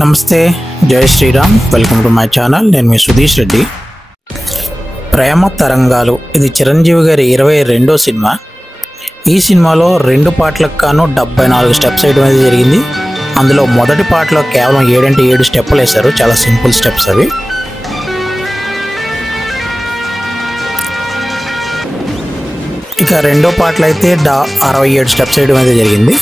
నమస్తే, జై Shriram. Welcome to my channel. నేను మీ సుధీష్ రెడ్డి. ప్రేమ తరంగాలు ఇది చిరంజీవి గారి 22వ సినిమా. ఈ సినిమాలో 2 పాటలకు గాను 74 స్టెప్స్ వేయడం అనేది జరిగింది. అందులో మొదటి పాటలో కేవలం 7 అంటే 7 స్టెప్పులు వేశారు. చాలా సింపుల్ స్టెప్స్ అవి. ఇక రెండో పాటలో అయితే 67 స్టెప్స్ వేయడం అనేది జరిగింది.